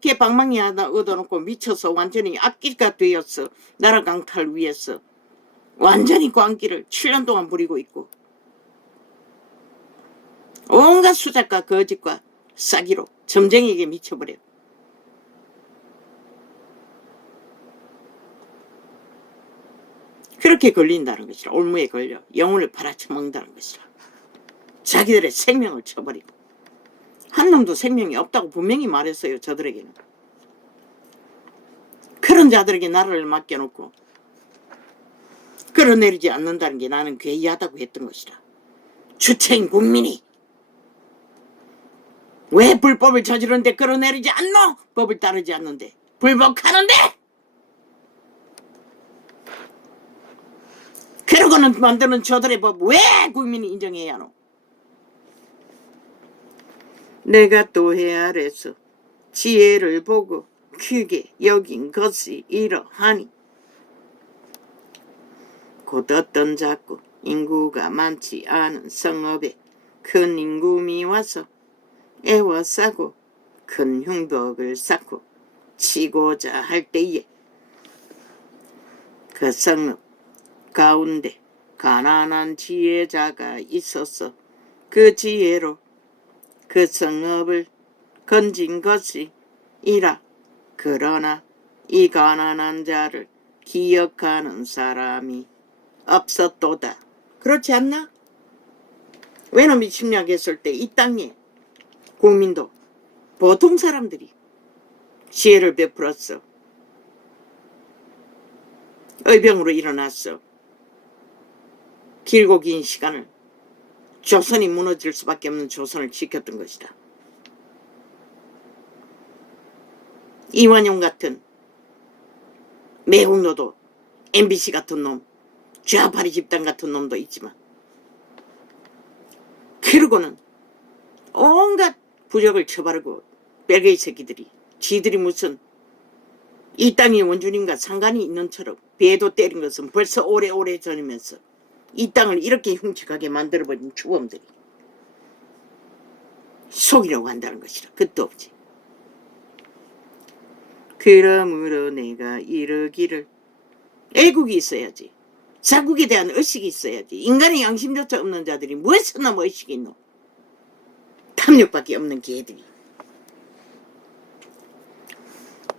걔 방망이 하나 얻어놓고 미쳐서 완전히 악기가 되었어. 나라 강탈 위해서 완전히 광기를 7년 동안 부리고 있고 온갖 수작과 거짓과 싸기로 점쟁이에게 미쳐버려. 그렇게 걸린다는 것이라. 올무에 걸려 영혼을 팔아쳐먹는다는 것이라. 자기들의 생명을 쳐버리고 한 놈도 생명이 없다고 분명히 말했어요. 저들에게는. 그런 자들에게 나라를 맡겨놓고 끌어내리지 않는다는 게 나는 괴이하다고 했던 것이라. 주체인 국민이 왜 불법을 저지르는데 끌어내리지 않노? 법을 따르지 않는데 불복하는데 그러고는 만드는 저들의 법 왜 국민이 인정해야 하노? 내가 또 헤아려서 지혜를 보고 크게 여긴 것이 이러하니 곧 어떤 작고 인구가 많지 않은 성읍에 큰 임금이 와서 애워싸고 큰 흉덕을 쌓고 치고자 할 때에 그 성읍 가운데 가난한 지혜자가 있었어. 그 지혜로 그 성읍을 건진 것이 이라. 그러나 이 가난한 자를 기억하는 사람이 없었도다. 그렇지 않나? 외놈이 침략했을 때 이 땅에 국민도 보통 사람들이 지혜를 베풀었어. 의병으로 일어났어. 길고 긴 시간을 조선이 무너질 수밖에 없는 조선을 지켰던 것이다. 이완용 같은 매국노도 MBC 같은 놈, 좌파리 집단 같은 놈도 있지만 그러고는 온갖 부적을 쳐바르고 뺄개이 새끼들이 지들이 무슨 이 땅이 원주님과 상관이 있는 처럼 배도 때린 것은 벌써 오래오래 전이면서 이 땅을 이렇게 흉측하게 만들어버린 추범들이 속이려고 한다는 것이라. 끝도 없지. 그러므로 내가 이러기를 애국이 있어야지. 자국에 대한 의식이 있어야지. 인간의 양심조차 없는 자들이 무엇을 너무 의식이 있노? 탐욕밖에 없는 개들이.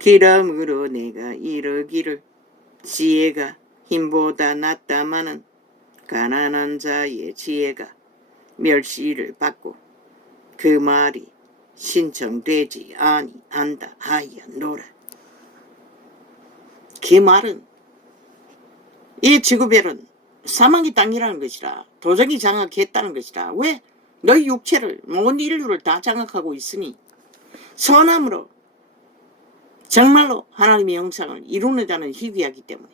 그러므로 내가 이러기를 지혜가 힘보다 낫다마는 가난한 자의 지혜가 멸시를 받고 그 말이 신청되지 아니한다 하였노라. 그 말은 이 지구별은 사망의 땅이라는 것이라. 도적이 장악했다는 것이라. 왜? 너희 육체를 온 인류를 다 장악하고 있으니 선함으로 정말로 하나님의 형상을 이루는 자는 희귀하기 때문에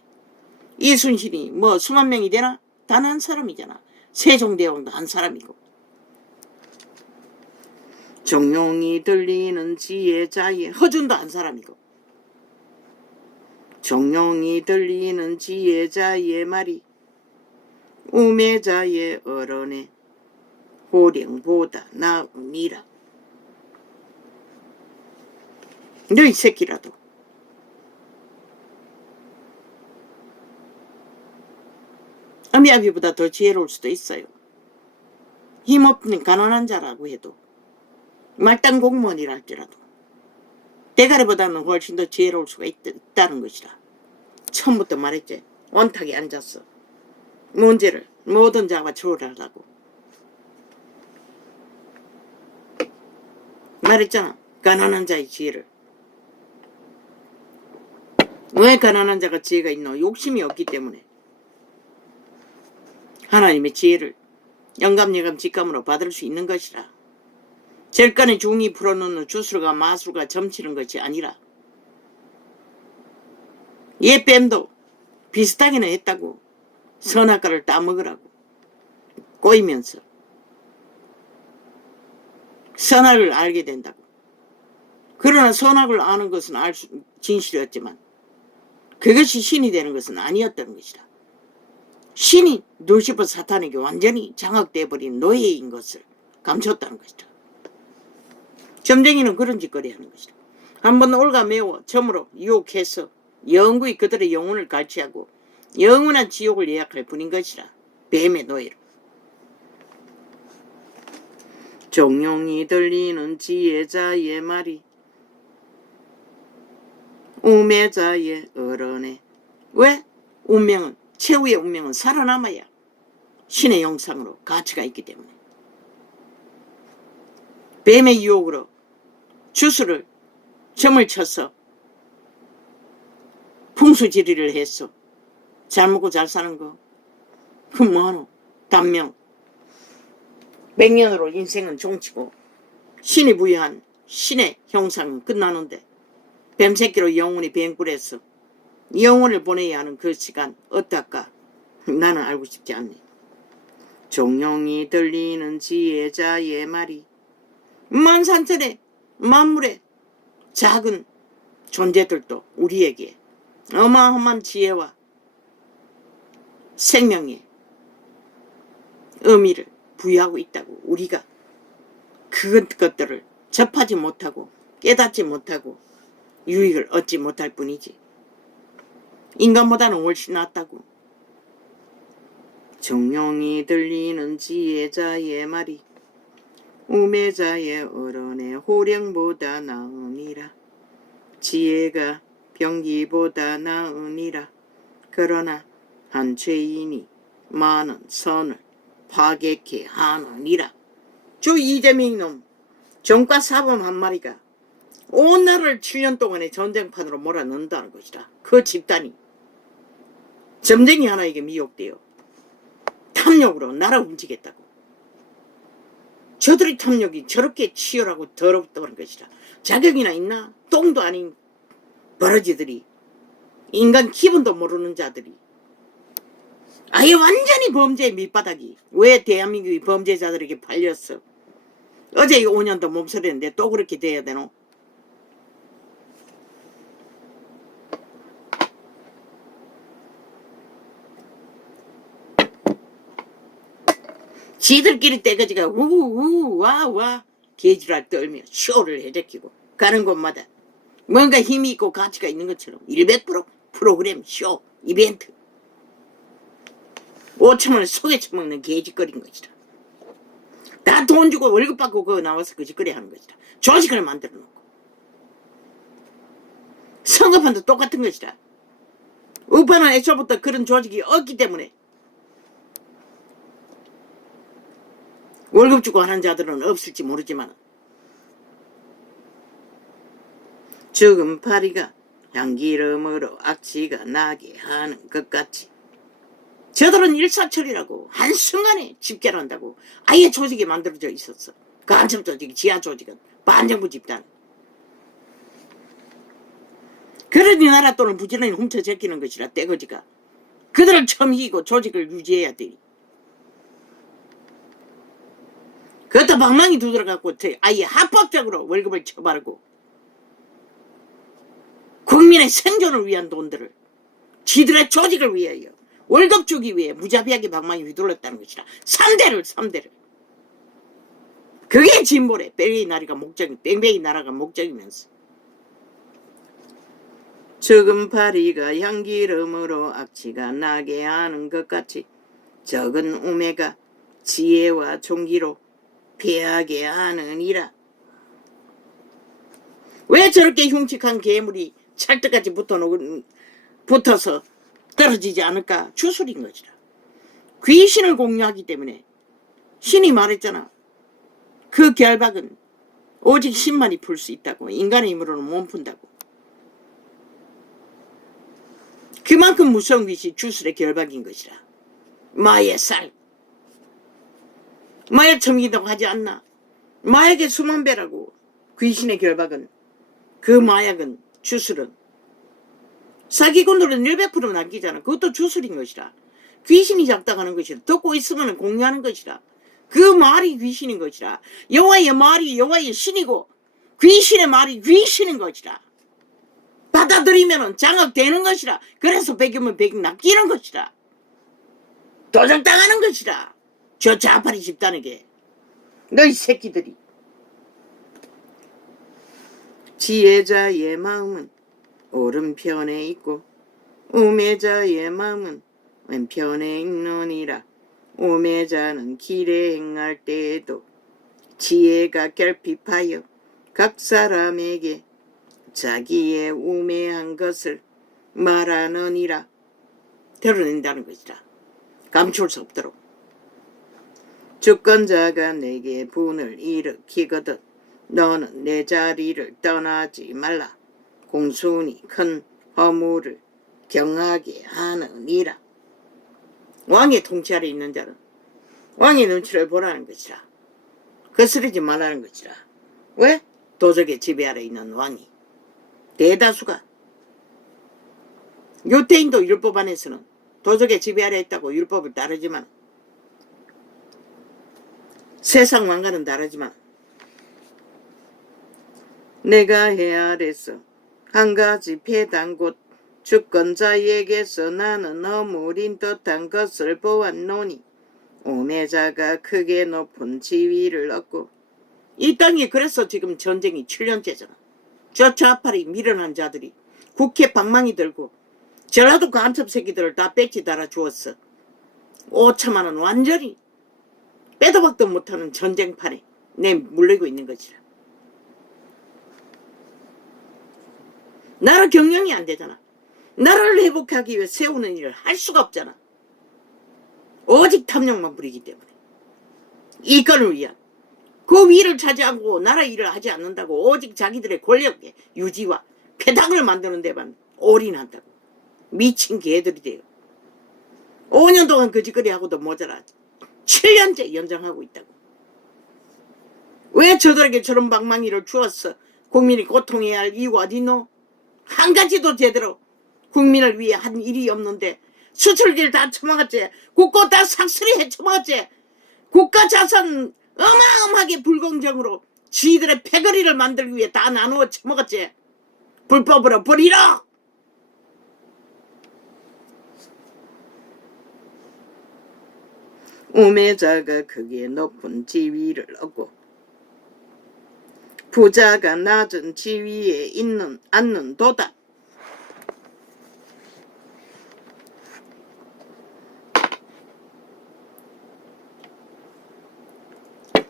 이순신이 뭐 수만 명이 되나? 단 한 사람이잖아. 세종대왕도 한 사람이고 정용이 들리는 지혜자의 허준도 한 사람이고 정용이 들리는 지혜자의 말이 우매자의 어른의 호령보다 나으니라. 너희 새끼라도 어미아비보다 더 지혜로울 수도 있어요. 힘없는 가난한 자라고 해도 말단 공무원이라 할지라도 대가리보다는 훨씬 더 지혜로울 수가 있다는 것이라. 처음부터 말했지. 원탁에 앉았어. 문제를 모든 자와 조율하라고 말했잖아. 가난한 자의 지혜를. 왜 가난한 자가 지혜가 있노? 욕심이 없기 때문에. 하나님의 지혜를 영감예감 직감으로 받을 수 있는 것이라. 절간에 중이 풀어놓는 주술과 마술과 점치는 것이 아니라 얘 뺨도 비슷하게는 했다고. 선악과를 따먹으라고 꼬이면서 선악을 알게 된다고. 그러나 선악을 아는 것은 진실이었지만 그것이 신이 되는 것은 아니었다는 것이다. 신이 루시퍼 사탄에게 완전히 장악되어버린 노예인 것을 감췄다는 것이다. 점쟁이는 그런 짓거리 하는 것이다. 한번 올가매워 점으로 유혹해서 영구히 그들의 영혼을 갈취하고 영원한 지옥을 예약할 뿐인 것이라. 뱀의 노예로. 종용이 들리는 지혜자의 말이 우매자의 어른에. 왜? 운명은, 최후의 운명은 살아남아야 신의 영상으로 가치가 있기 때문에. 뱀의 유혹으로 주술을 점을 쳐서 풍수지리를 했어. 잘 먹고 잘 사는 거. 그 뭐하노? 단명. 100년으로 인생은 종치고 신이 부여한 신의 형상은 끝나는데 뱀새끼로 영혼이 뱀꿀에서 영혼을 보내야 하는 그 시간 어떨까? 나는 알고 싶지 않네. 종용이 들리는 지혜자의 말이 만산천에 만물의 작은 존재들도 우리에게 어마어마한 지혜와 생명의 의미를 부여하고 있다고. 우리가 그것들을 접하지 못하고 깨닫지 못하고 유익을 얻지 못할 뿐이지. 인간보다는 훨씬 낫다고. 정령이 들리는 지혜자의 말이 우매자의 어른의 호령보다 나으니라. 지혜가 병기보다 나으니라. 그러나 한 죄인이 많은 선을 파괴케 하느니라. 저 이재명 놈 정과 사범 한 마리가 온 나라를 7년 동안의 전쟁판으로 몰아넣는다는 것이라. 그 집단이 점쟁이 하나에게 미혹되어 탐욕으로 나라 훔치겠다고. 저들의 탐욕이 저렇게 치열하고 더럽다는 것이라. 자격이나 있나? 똥도 아닌 버러지들이, 인간 기분도 모르는 자들이 아예 완전히 범죄의 밑바닥이. 왜 대한민국이 범죄자들에게 팔렸어? 어제 5년도 몸서리했는데 또 그렇게 돼야 되노? 지들끼리 떼거지가 우우 와와 개지랄 떨며 쇼를 해제키고 가는 곳마다 뭔가 힘이 있고 가치가 있는 것처럼 100% 프로그램, 쇼, 이벤트 5천원을 속에 처먹는 개짓거리인 것이다. 다 돈 주고 월급 받고 그거 나와서 그 짓거리 하는 것이다. 조직을 만들어 놓고 선거판도 똑같은 것이다. 우파는 애초부터 그런 조직이 없기 때문에 월급 주고 하는 자들은 없을지 모르지만 죽은 파리가 향기름으로 악취가 나게 하는 것 같이 저들은 일사천리라고 한순간에 집계를 한다고 아예 조직이 만들어져 있었어. 간첩 조직, 지하 조직은 반정부 집단. 그러니 나라 돈을 부지런히 훔쳐 제끼는 것이라. 떼거지가 그들을 처음 이기고 조직을 유지해야 되니 그것도 방망이 두드려갖고 아예 합법적으로 월급을 쳐바르고 국민의 생존을 위한 돈들을 지들의 조직을 위하여 월급 주기 위해 무자비하게 방망이 휘둘렀다는 것이라. 3대를 그게 진보래. 뺑뺑이 나라가 목적이면서 적은 파리가 향기름으로 악취가 나게 하는 것 같이 적은 우매가 지혜와 종기로 피하게 하느니라. 왜 저렇게 흉측한 괴물이 찰떡같이 붙어서 떨어지지 않을까? 주술인 것이라. 귀신을 공유하기 때문에 신이 말했잖아. 그 결박은 오직 신만이 풀 수 있다고. 인간의 힘으로는 못 푼다고. 그만큼 무서운 귀신이 주술의 결박인 것이라. 마의 쌀. 마약 처먹인다고 하지 않나? 마약의 수만 배라고. 귀신의 결박은, 그 마약은, 주술은 사기꾼들은 100% 남기잖아. 그것도 주술인 것이라. 귀신이 작당하는 것이라. 듣고 있으면 공유하는 것이라. 그 말이 귀신인 것이라. 여호와의 말이 여호와의 신이고 귀신의 말이 귀신인 것이라. 받아들이면 장악되는 것이라. 그래서 배기면 배기 낚이는 것이라. 도적당하는 것이라. 저 자파리 집단에게. 너희 새끼들이. 지혜자의 마음은 오른편에 있고 우매자의 마음은 왼편에 있느니라. 우매자는 길에 행할 때에도 지혜가 결핍하여 각 사람에게 자기의 우매한 것을 말하느니라. 드러낸다는 것이라. 감출 수 없도록. 주권자가 내게 분을 일으키거든 너는 내 자리를 떠나지 말라. 공순히 큰 허물을 경하게 하느니라. 왕의 통치 아래 있는 자는 왕의 눈치를 보라는 것이라. 거스르지 말라는 것이라. 왜? 도적의 지배 아래 있는 왕이 대다수가 유태인도 율법 안에서는 도적의 지배 아래 있다고 율법을 따르지만 세상 왕과는 다르지만 내가 해 아래서 한 가지 폐단 곧 주권자에게서 나는 허물인 듯한 것을 보았노니 우매자가 크게 높은 지위를 얻고 이 땅이 그래서 지금 전쟁이 7년째잖아. 저 좌파리 밀어난 자들이 국회 방망이 들고 전라도 간첩 새끼들을 다 배지 달아 주었어. 5천만 원 완전히 빼도 박도 못하는 전쟁판에 내 물리고 있는 거지라. 나라 경영이 안 되잖아. 나라를 회복하기 위해 세우는 일을 할 수가 없잖아. 오직 탐욕만 부리기 때문에. 이권을 위한 그 위를 차지하고 나라 일을 하지 않는다고 오직 자기들의 권력의 유지와 폐당을 만드는 데만 올인한다고. 미친 개들이 돼요. 5년 동안 거짓거리 하고도 모자라 7년째 연장하고 있다고. 왜 저들에게 저런 방망이를 주었어? 국민이 고통해야 할 이유가 어딨노? 한 가지도 제대로 국민을 위해 한 일이 없는데 수출기를 다 처먹었지. 국고 다 삭슬이 해쳐먹었지. 국가 자산 어마어마하게 불공정으로 지들의 패거리를 만들기 위해 다 나누어 처먹었지. 불법으로 버리라. 우매자가 크게 높은 지위를 얻고 부자가 낮은 지위에 앉는도다.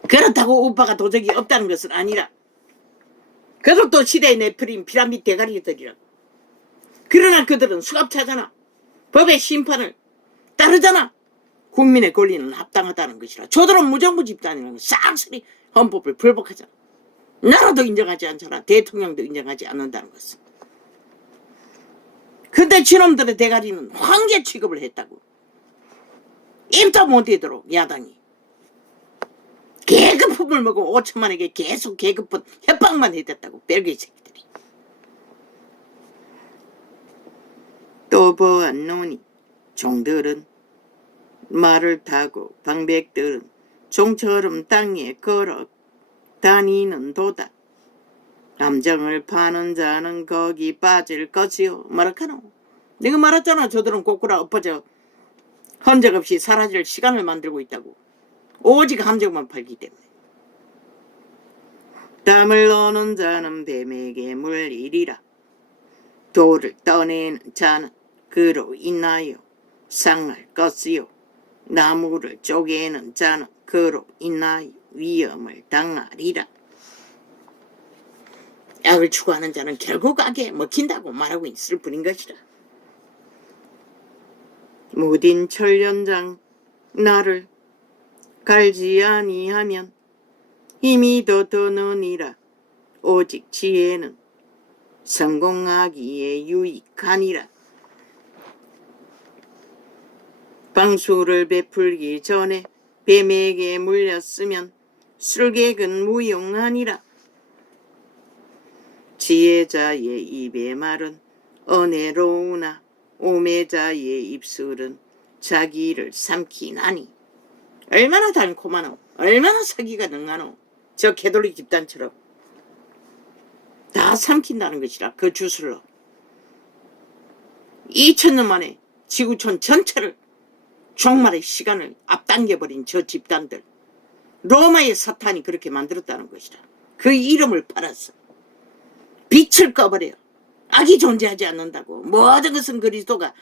그렇다고 우파가 도적이 없다는 것은 아니라 그것도 시대의 네프림 피라미드 대가리들이라고. 그러나 그들은 수갑차잖아. 법의 심판을 따르잖아. 국민의 권리는 합당하다는 것이라. 저들은 무정부 집단이라는 거 싹쓸이 헌법을 불복하잖아. 나라도 인정하지 않잖아. 대통령도 인정하지 않는다는 것은. 근데 저놈들의 대가리는 황제 취급을 했다고. 입도 못 대도록 야당이. 계급품을 먹고 5천만에게 계속 계급은 협박만 해댔다고. 벨기에 새끼들이. 또 보았노니 종들은 말을 타고 방백들은 종처럼 땅에 걸어 다니는 도다. 감정을 파는 자는 거기 빠질 것이요. 말하카노. 내가 말했잖아. 저들은 꼬꾸라 엎어져 흔적 없이 사라질 시간을 만들고 있다고. 오직 감정만 팔기 때문에. 땀을 넣는 자는 뱀에게 물리리라. 돌을 떠내는 자는 그로 인하여 상할 것이요. 나무를 쪼개는 자는 그로 인하여 위험을 당하리라. 약을 추구하는 자는 결국 악에 먹힌다고 말하고 있을 뿐인 것이라. 무딘 철련장 나를 갈지 아니하면 힘이 더 드느니라. 오직 지혜는 성공하기에 유익하니라. 방수를 베풀기 전에 뱀에게 물렸으면 술객은 무용하니라. 지혜자의 입의 말은 은혜로우나 우매자의 입술은 자기를 삼키나니. 얼마나 달콤하노. 얼마나 사기가 능하노. 저 개돌리 집단처럼 다 삼킨다는 것이라. 그 주술로 2000년 만에 지구촌 전체를 종말의 시간을 앞당겨버린 저 집단들. 로마의 사탄이 그렇게 만들었다는 것이라. 그 이름을 팔았어. 빛을 꺼버려. 악이 존재하지 않는다고. 모든 것은 그리스도가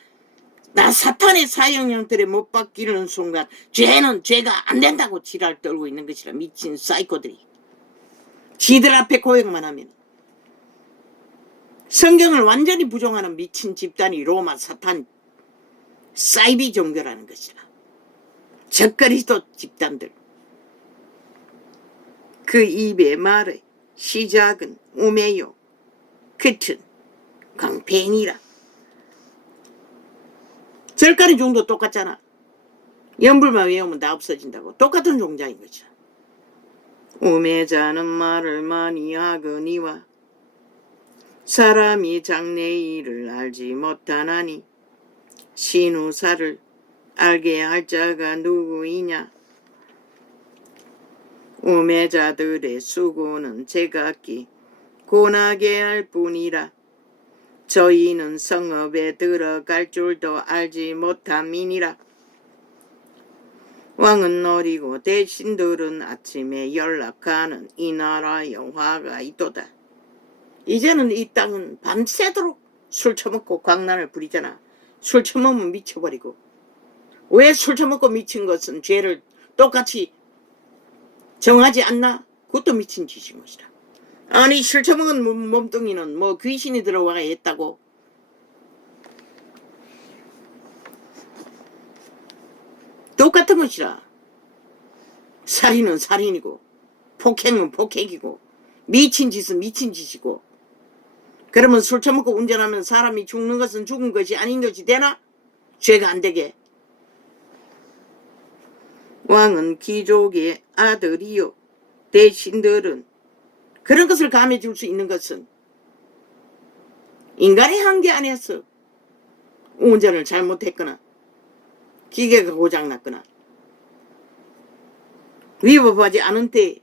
나 사탄의 사형형들에 못 박히는 순간 죄는 죄가 안 된다고 지랄 떨고 있는 것이라. 미친 사이코들이 지들 앞에 고백만 하면 성경을 완전히 부정하는 미친 집단이 로마 사탄 사이비 종교라는 것이라. 적그리스도 집단들. 그 입의 말의 시작은 우매요 끝은 강패니라. 절가리 종도 똑같잖아. 연불만 외우면 다 없어진다고. 똑같은 종자인 거죠. 우매자는 말을 많이 하거니와 사람이 장래일을 알지 못하나니 신우사를 알게 할 자가 누구이냐. 우매자들의 수고는 제각기 고나게 할 뿐이라. 저희는 성읍에 들어갈 줄도 알지 못함이니라. 왕은 노리고 대신들은 아침에 연락하는 이 나라 영화가 있도다. 이제는 이 땅은 밤새도록 술 처먹고 광란을 부리잖아. 술 처먹으면 미쳐버리고. 왜 술 처먹고 미친 것은 죄를 똑같이 정하지 않나? 그것도 미친 짓인 것이다. 아니 술 처먹은 몸뚱이는 뭐 귀신이 들어와 했다고. 똑같은 것이라. 살인은 살인이고 폭행은 폭행이고 미친 짓은 미친 짓이고. 그러면 술 처먹고 운전하면 사람이 죽는 것은 죽은 것이 아닌 것이 되나? 죄가 안 되게. 왕은 귀족의 아들이요 대신들은 그런 것을 감해 줄 수 있는 것은 인간의 한계 안에서 운전을 잘못했거나 기계가 고장났거나 위법하지 않은 때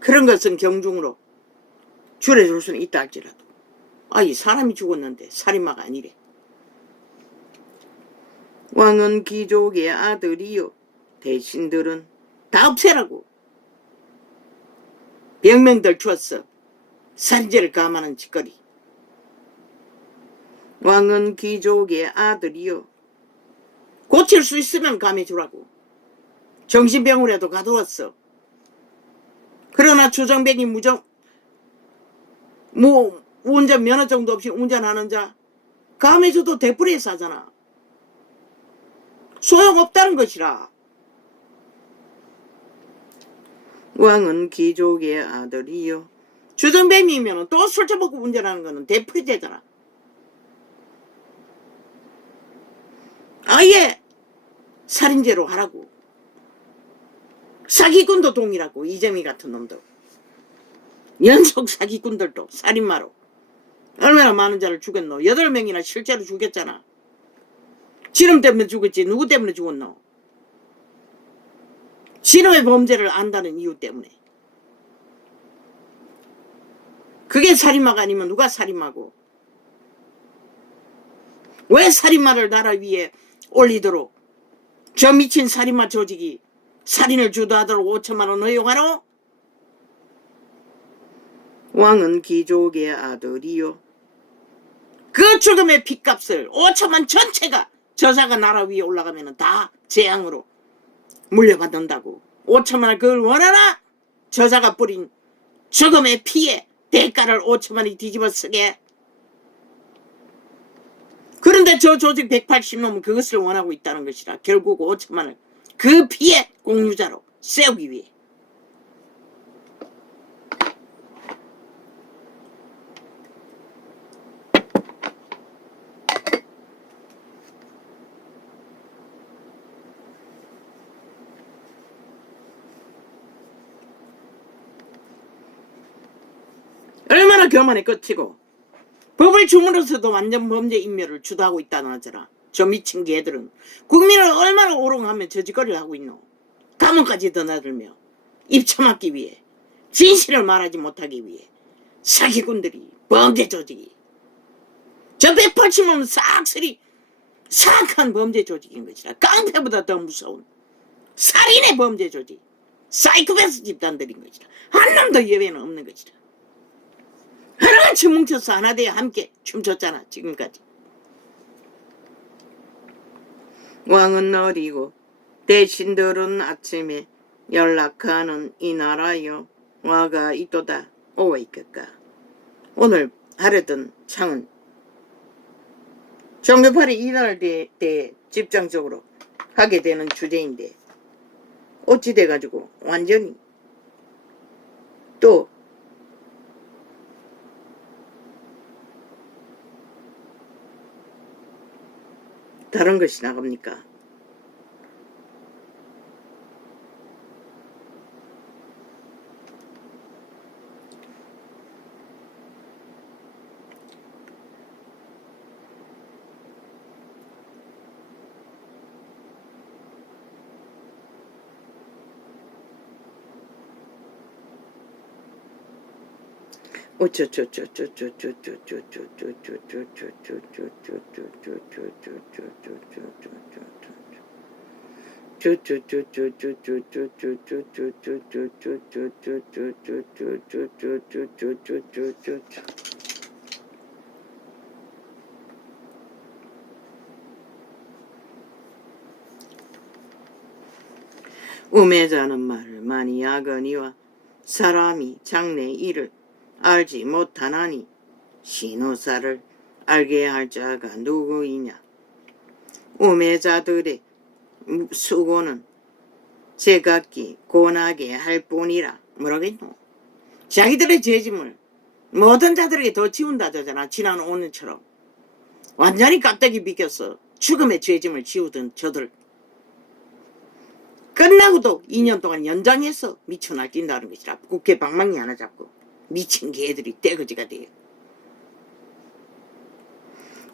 그런 것은 경중으로 줄여줄 수는 있다 할지라도 이 사람이 죽었는데 살인마가 아니래. 왕은 귀족의 아들이요 대신들은 다 없애라고. 병명들 주었어. 살인죄를 감하는 짓거리. 왕은 귀족의 아들이요 고칠 수 있으면 감해주라고. 정신병원에도 가두었어. 그러나 조정뱅이 운전 면허증도 없이 운전하는 자 감해줘도 되풀이해서 하잖아. 소용없다는 것이라. 왕은 귀족의 아들이요 주정뱅이면 또 술 처먹고 운전하는 거는 되풀이 되잖아. 아예 살인죄로 하라고. 사기꾼도 동일하고. 이재미 같은 놈도 연속 사기꾼들도 살인마로 얼마나 많은 자를 죽였노. 8명이나 실제로 죽였잖아. 지름 때문에 죽었지 누구 때문에 죽었노? 진호의 범죄를 안다는 이유 때문에. 그게 살인마가 아니면 누가 살인마고. 왜 살인마를 나라 위에 올리도록 저 미친 살인마 조직이 살인을 주도하도록 5천만 원 허용하노? 왕은 귀족의 아들이요 그 죽음의 핏값을 5천만 전체가 저자가 나라 위에 올라가면 다 재앙으로 물려받는다고. 5천만 원 그걸 원하나? 저자가 뿌린 죽음의 피에 대가를 5천만이 뒤집어 쓰게. 그런데 저 조직 180놈은 그것을 원하고 있다는 것이라. 결국 5천만을 그 피의 공유자로 세우기 위해. 얼마나 교만의 끝이고 법을 주문으로서도 완전 범죄 인멸을 주도하고 있다는 하더라. 저 미친 개들은 국민을 얼마나 오롱하며 저짓거리를 하고 있노. 감옥까지 드나들며 입처맞기 위해 진실을 말하지 못하기 위해 사기꾼들이 범죄 조직이 저 180놈은 싹쓸이 사악한 범죄 조직인 것이라. 깡패보다 더 무서운 살인의 범죄 조직 사이코패스 집단들인 것이라. 한 놈도 예외는 없는 것이라. 하나같이 뭉쳐서 하나 되어 함께 춤췄잖아 지금까지. 왕은 어리고 대신들은 아침에 연락하는 이 나라여 와가 이또다 오이겠까. 오늘 하려던 창은 종교팔이 이날 때 집중적으로 하게 되는 주제인데 어찌 돼가지고 완전히 또 다른 것이 나갑니까? 우매자는 말을 많이 하거니와 사람이 장래 일을 알지 못하나니 신호사를 알게 할 자가 누구이냐. 우매자들의 수고는 제각기 고나게 할 뿐이라. 뭐라겠노? 자기들의 죄짐을 모든 자들에게 더 지운다잖아. 지난 5년처럼 완전히 깍대기 비껴서 죽음의 죄짐을 지우던 저들 끝나고도 2년 동안 연장해서 미쳐 날뛴다는 것이라. 국회 방망이 하나 잡고 미친 개들이 떼거지가 돼요.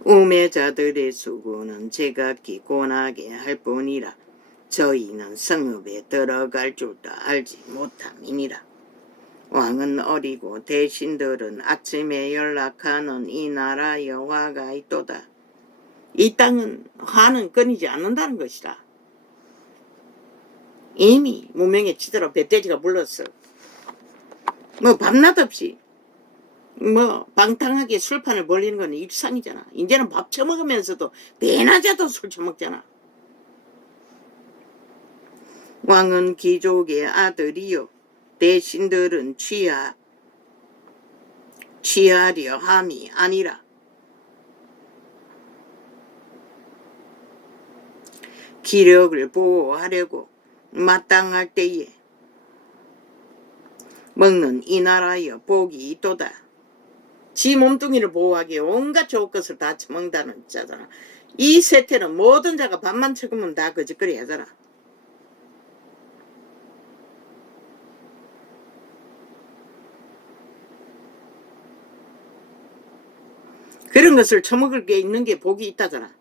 우매자들의 수고는 제각기 고나게 할 뿐이라. 저희는 성읍에 들어갈 줄도 알지 못함이니라. 왕은 어리고 대신들은 아침에 연락하는 이 나라여 화가 있도다. 이 땅은 화는 끊이지 않는다는 것이라. 이미 무명의 치더라 배돼지가 불렀어. 뭐 밤낮 없이 뭐 방탕하게 술판을 벌리는 건 일상이잖아. 이제는 밥 처먹으면서도 대낮에도 술 처먹잖아. 왕은 귀족의 아들이요 대신들은 취하려 함이 아니라. 기력을 보호하려고 마땅할 때에 먹는 이 나라여 복이 있도다. 지 몸뚱이를 보호하기에 온갖 좋은 것을 다 처먹는다는 자잖아. 이 세태는 모든 자가 밥만 처먹으면 다 거짓거리 하잖아. 그런 것을 처먹을 게 있는 게 복이 있다잖아.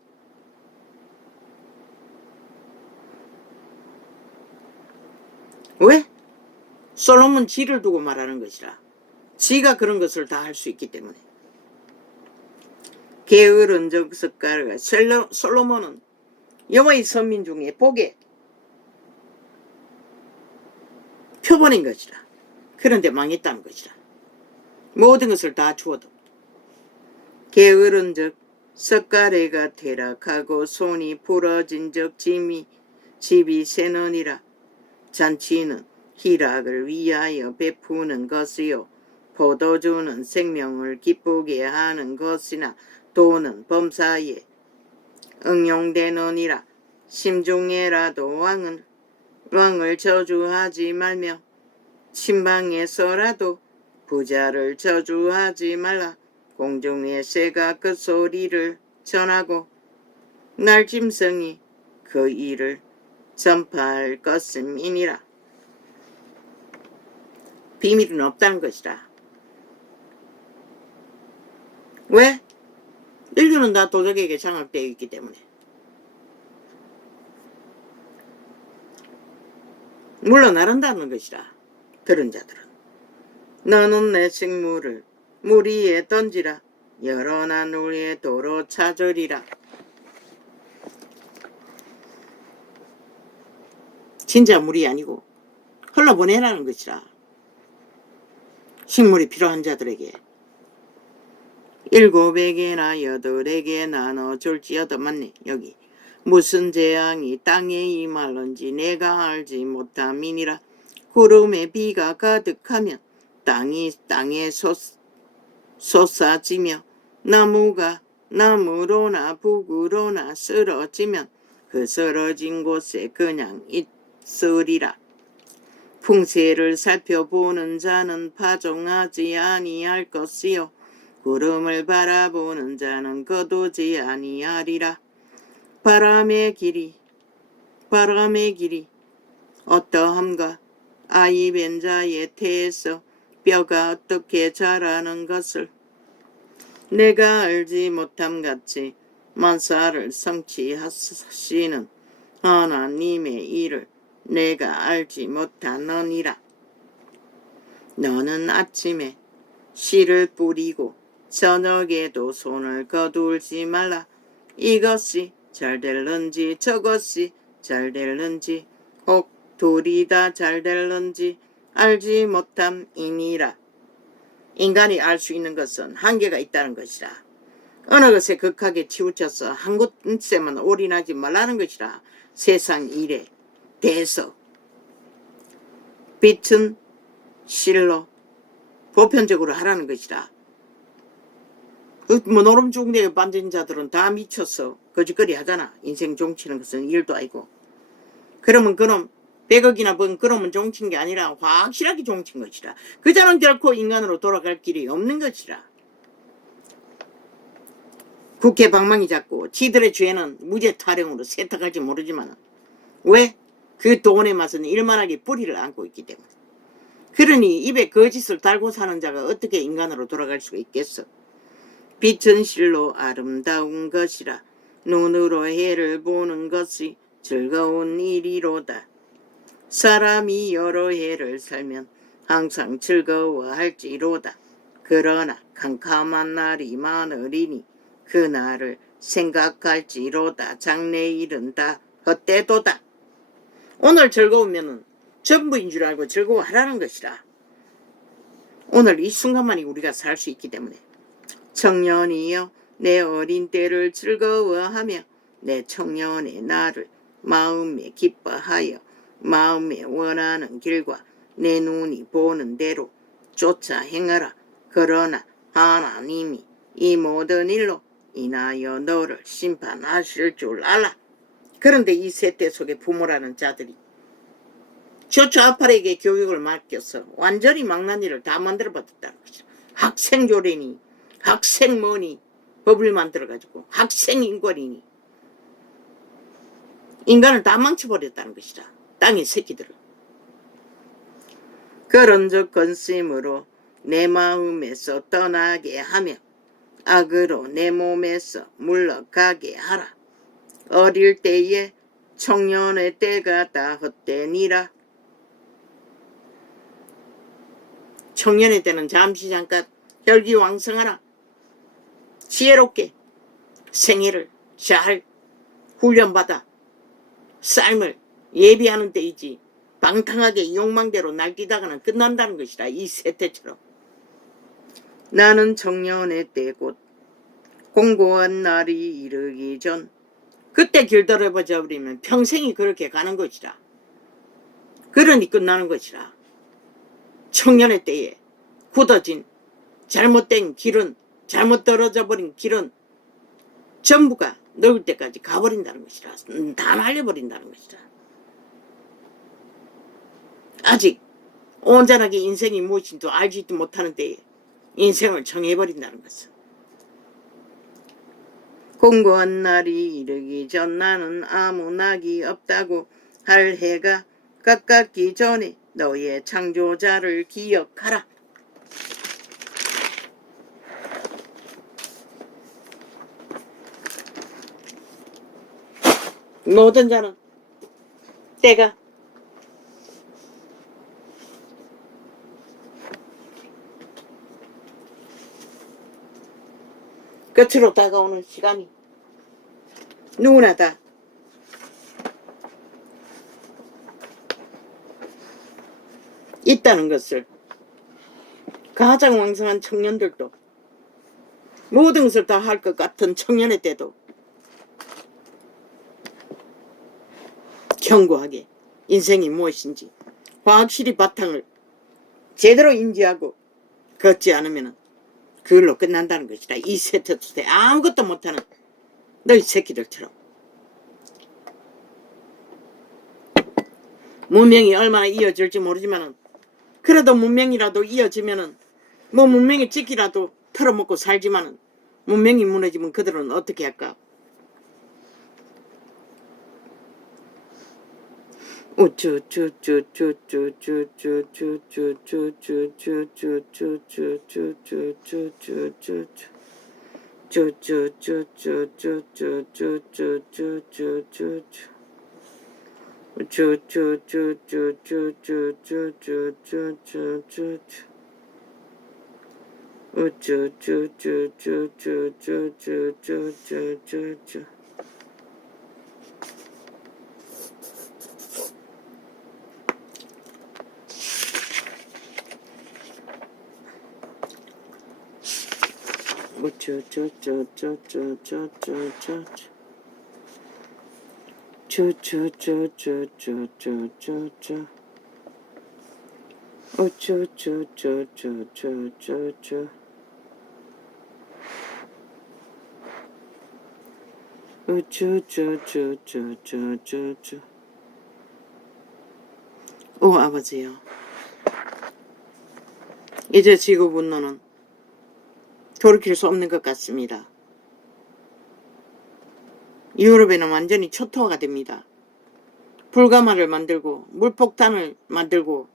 왜? 솔로몬 지를 두고 말하는 것이라. 지가 그런 것을 다 할 수 있기 때문에. 게으른 적석가가 솔로몬은 여호와의 선민 중에 복의 표본인 것이라. 그런데 망했다는 것이라. 모든 것을 다 주어도. 게으른 적 석가래가 퇴락하고 손이 부러진 적 집이 새느니라. 잔치는 희락을 위하여 베푸는 것이요 포도주는 생명을 기쁘게 하는 것이나 돈은 범사에 응용되느니라. 심중에라도 왕을 저주하지 말며 침방에서라도 부자를 저주하지 말라. 공중의 새가 그 소리를 전하고 날짐승이 그 일을 전파할 것임이니라. 비밀은 없다는 것이라. 왜? 인류는 다 도적에게 장악되어 있기 때문에. 물러나른다는 것이라. 그런 자들은. 너는 내 식물을 물 위에 던지라. 여러 나눌 위에 도로 찾으리라. 진짜 물이 아니고 흘러보내라는 것이라. 식물이 필요한 자들에게 7에게나 8에게 나눠줄지어다. 맞네. 여기 무슨 재앙이 땅에 임할런지 내가 알지 못함이니라. 구름에 비가 가득하면 땅이 땅에 솟아지며 나무가 나무로나 북으로나 쓰러지면 그 쓰러진 곳에 그냥 있으리라. 풍세를 살펴보는 자는 파종하지 아니할 것이요 구름을 바라보는 자는 거두지 아니하리라. 바람의 길이 어떠함과 아이 뵌 자의 태에서 뼈가 어떻게 자라는 것을 내가 알지 못함같이 만사를 성취하시는 하나님의 일을 내가 알지 못하느니라. 너는 아침에 씨를 뿌리고 저녁에도 손을 거두지 말라. 이것이 잘될는지 저것이 잘될는지 혹 둘이 다 잘될는지 알지 못함이니라. 인간이 알 수 있는 것은 한계가 있다는 것이라. 어느 것에 극하게 치우쳐서 한 곳에만 올인하지 말라는 것이라. 세상 일에 대해서 빛은 실로 보편적으로 하라는 것이라. 노름 중대에 빠진 자들은 다 미쳐서 거짓거리 하잖아. 인생 종치는 것은 일도 아니고. 그러면 그놈 100억이나 번 그놈은 종친 게 아니라 확실하게 종친 것이라. 그 자는 결코 인간으로 돌아갈 길이 없는 것이라. 국회 방망이 잡고 지들의 죄는 무죄 타령으로 세탁할지 모르지만 왜? 그 돈의 맛은 일만하게 뿌리를 안고 있기 때문에. 그러니 입에 거짓을 달고 사는 자가 어떻게 인간으로 돌아갈 수가 있겠어. 빛은 실로 아름다운 것이라. 눈으로 해를 보는 것이 즐거운 일이로다. 사람이 여러 해를 살면 항상 즐거워할지로다. 그러나 캄캄한 날이 많으리니 그 날을 생각할지로다. 장래일은 다 헛되도다. 오늘 즐거우면 전부인 줄 알고 즐거워하라는 것이라. 오늘 이 순간만이 우리가 살 수 있기 때문에. 청년이여 내 어린 때를 즐거워하며 내 청년의 날을 마음에 기뻐하여 마음에 원하는 길과 내 눈이 보는 대로 쫓아 행하라. 그러나 하나님이 이 모든 일로 인하여 너를 심판하실 줄 알라. 그런데 이 세대 속에 부모라는 자들이 조초아팔에게 교육을 맡겨서 완전히 망난 일을 다 만들어버렸다는 거죠. 학생교련이 학생머니 법을 만들어가지고 학생인권이니 인간을 다 망쳐버렸다는 것이라. 땅의 새끼들을. 그런즉 근심으로 내 마음에서 떠나게 하며 악으로 내 몸에서 물러가게 하라. 어릴 때에 청년의 때가 다 헛되니라. 청년의 때는 잠시 잠깐 혈기왕성하라. 지혜롭게 생애를 잘 훈련받아 삶을 예비하는 때이지 방탕하게 욕망대로 날뛰다가는 끝난다는 것이라. 이 세태처럼. 나는 청년의 때 곧 공고한 날이 이르기 전 그때 길들여져 버리면 평생이 그렇게 가는 것이라. 그러니 끝나는 것이라. 청년의 때에 굳어진 잘못된 길은 잘못 떨어져 버린 길은 전부가 늙을 때까지 가버린다는 것이라. 다 날려버린다는 것이라. 아직 온전하게 인생이 무엇인지 알지도 못하는 때에 인생을 정해버린다는 것은. 공고한 날이 이르기 전 나는 아무 낙이 없다고 할 해가 가깝기 전에 너의 창조자를 기억하라. 모든 자는 때가 끝으로 다가오는 시간이 누구나 다 있다는 것을 가장 왕성한 청년들도 모든 것을 다 할 것 같은 청년의 때도 견고하게 인생이 무엇인지 확실히 바탕을 제대로 인지하고 걷지 않으면 그걸로 끝난다는 것이다. 이 세트 때 아무것도 못하는 너희 새끼들처럼. 문명이 얼마나 이어질지 모르지만은 그래도 문명이라도 이어지면은 뭐 문명의 찍기라도 털어먹고 살지만은 문명이 무너지면 그들은 어떻게 할까? 오 아버지요, 이제 지구 분노는 돌이킬 수 없는 것 같습니다. 유럽에는 완전히 초토화가 됩니다. 불가마를 만들고 물폭탄을 만들고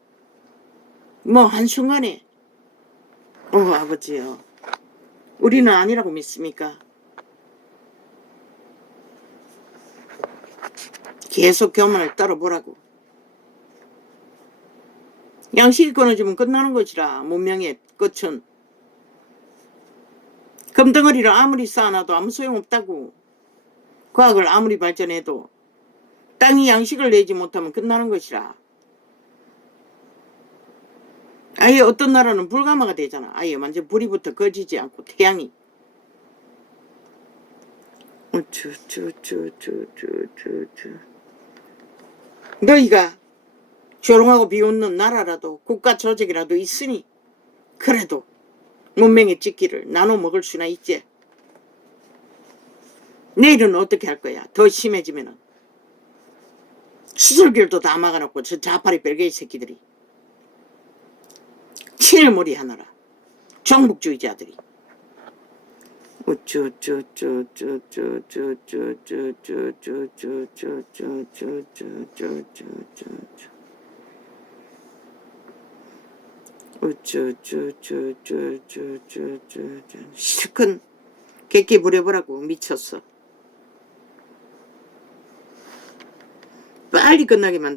뭐 한순간에. 오 아버지요, 우리는 아니라고 믿습니까? 계속 교만을 떨어보라고. 양식이 끊어지면 끝나는 것이라. 문명의 끝은. 금덩어리를 아무리 쌓아놔도 아무 소용없다고. 과학을 아무리 발전해도 땅이 양식을 내지 못하면 끝나는 것이라. 아예 어떤 나라는 불가마가 되잖아. 아예 완전 불이 붙어 꺼지지 않고 태양이. 너희가 조롱하고 비웃는 나라라도 국가 조직이라도 있으니 그래도 문명의 찍기를 나눠 먹을 수나 있지. 내일은 어떻게 할 거야? 더 심해지면은 수술길도 다 막아놓고 저 자파리 별개의 새끼들이 친일머리 하느라 정복주의자들이. 실컷 객기 부려보라고. 미쳤어. 빨리 끝나게 만들